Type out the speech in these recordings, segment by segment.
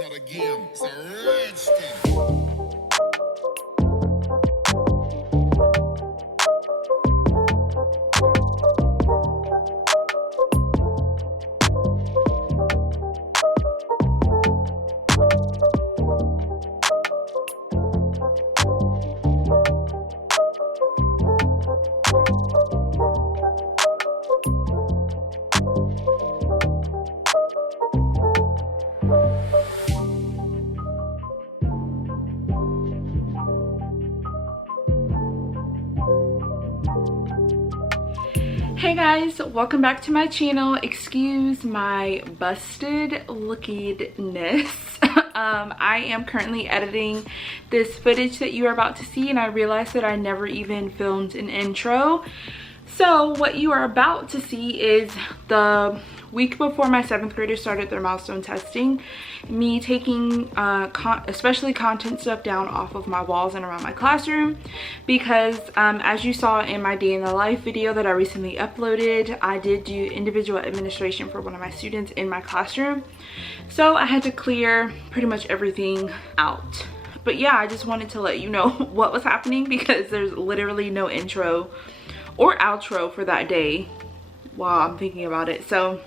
not a game, it's a rich thing. Hey guys, welcome back to my channel. Excuse my busted lookingness. I am currently editing this footage that you are about to see, and I realized that I never even filmed an intro. So what you are about to see is the week before my 7th graders started their milestone testing, me taking especially content stuff down off of my walls and around my classroom, because as you saw in my day in the life video that I recently uploaded, I did do individual administration for one of my students in my classroom, so I had to clear pretty much everything out. But yeah, I just wanted to let you know what was happening, because there's literally no intro or outro for that day while I'm thinking about it. So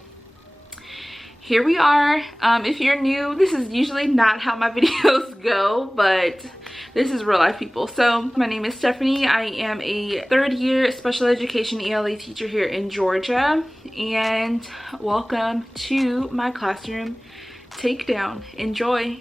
here we are. If you're new, this is usually not how my videos go, but this is real life, people. So my name is Stephanie. I am a 3rd year special education ELA teacher here in Georgia, and welcome to my classroom takedown. Enjoy.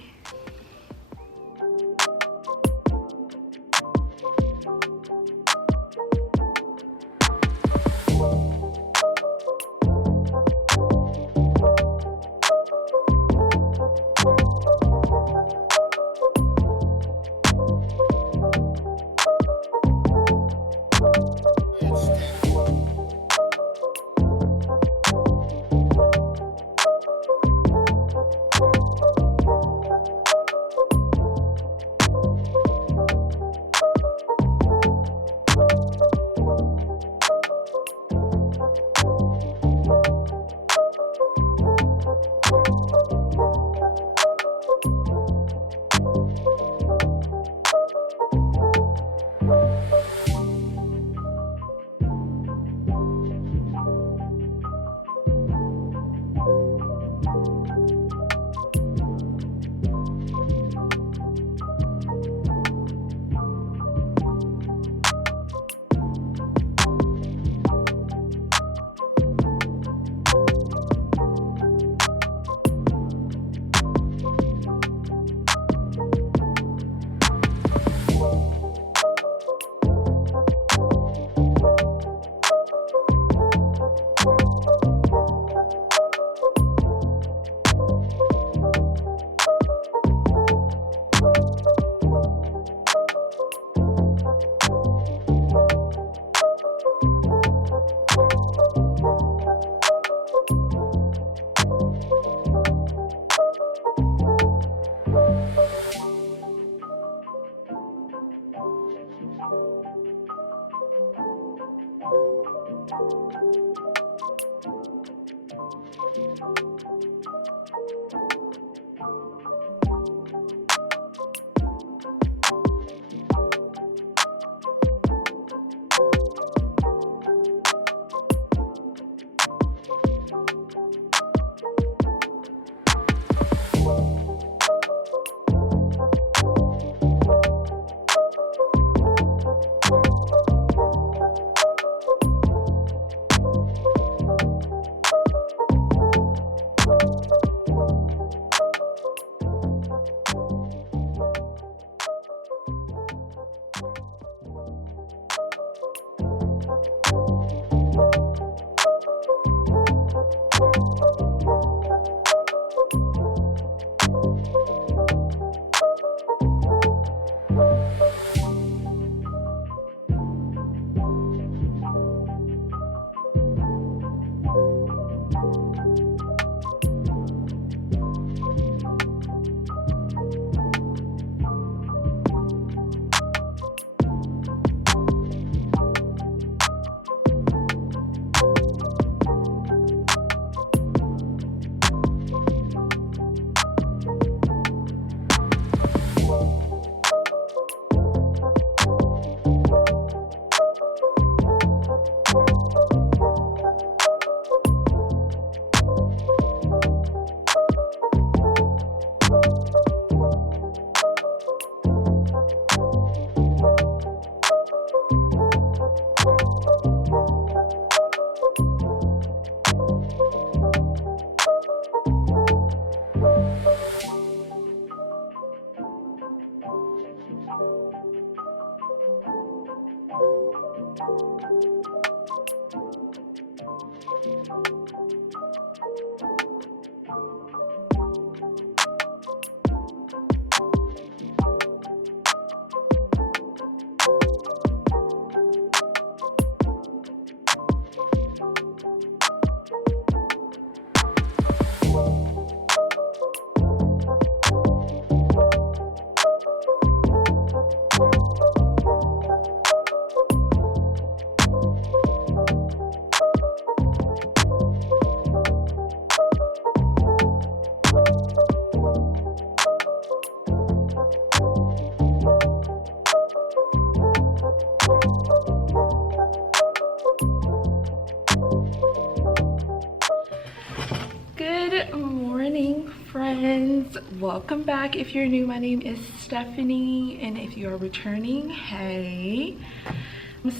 Good morning, friends. Welcome back. If you're new, my name is Stephanie, and if you are returning, hey.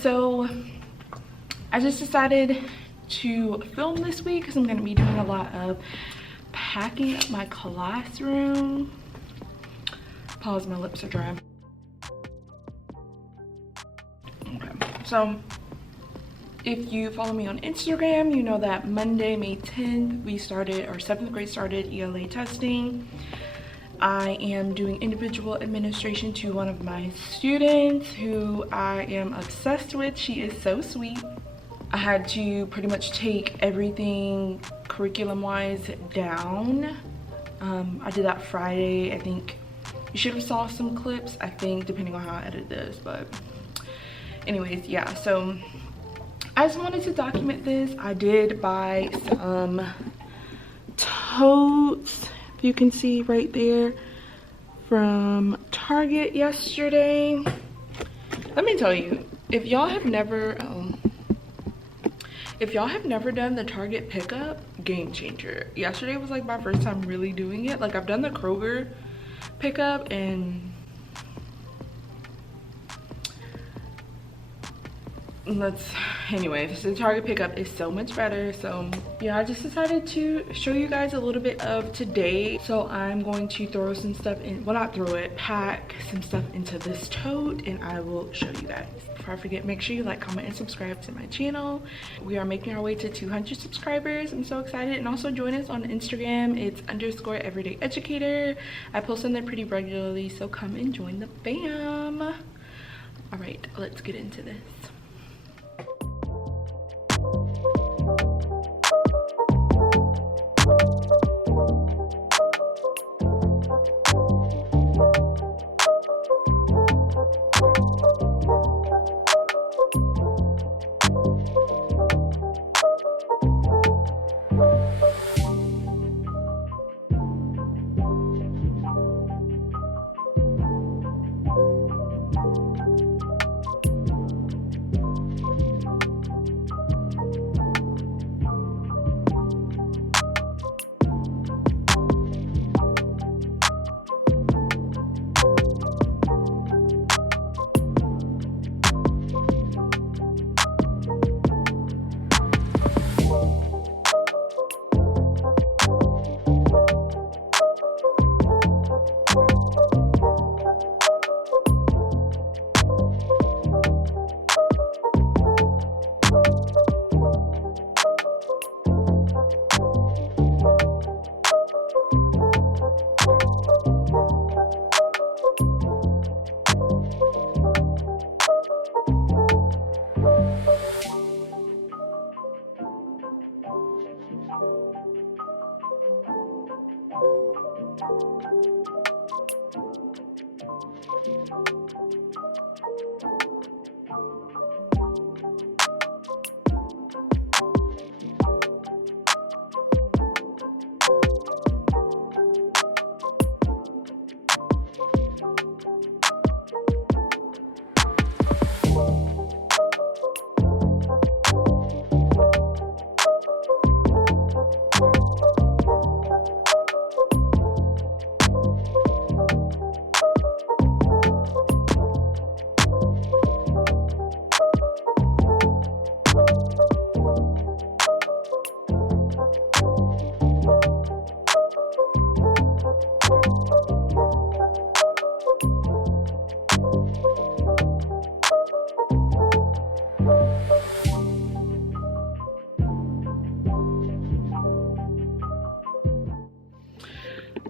So I just decided to film this week because I'm going to be doing a lot of packing up my classroom. Pause, my lips are dry. Okay, so if you follow me on Instagram, you know that Monday, May 10th, we started, or 7th grade started ELA testing. I am doing individual administration to one of my students who I am obsessed with. She is so sweet. I had to pretty much take everything curriculum-wise down. I did that Friday. I think you should have saw some clips, I think, depending on how I edit this, but anyways, yeah, so I just wanted to document this. I did buy some totes, if you can see right there, from Target yesterday. Let me tell you, if y'all have never done the Target pickup, game changer. Yesterday was like my first time really doing it. Like, I've done the Kroger pickup, and anyway, the Target pickup is so much better. So yeah, I just decided to show you guys a little bit of today. So I'm going to throw some stuff in, well, not throw it, pack some stuff into this tote, and I will show you guys. Before I forget, make sure you like, comment, and subscribe to my channel. We are making our way to 200 subscribers. I'm so excited. And also join us on Instagram. It's _everydayeducator. I post on there pretty regularly, so come and join the fam. All right, let's get into this.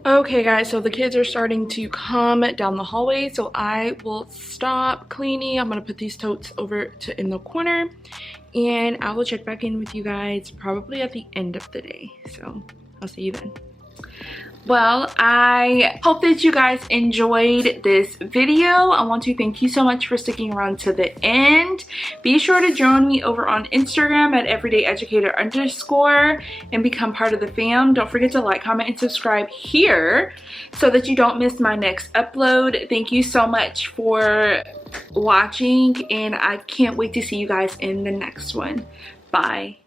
Okay guys, so the kids are starting to come down the hallway, so I will stop cleaning. I'm gonna put these totes over to in the corner, and I will check back in with you guys probably at the end of the day. So I'll see you then. Well, I hope that you guys enjoyed this video. I want to thank you so much for sticking around to the end. Be sure to join me over on Instagram at everydayeducator_ and become part of the fam. Don't forget to like, comment, and subscribe here so that you don't miss my next upload. Thank you so much for watching, and I can't wait to see you guys in the next one. Bye.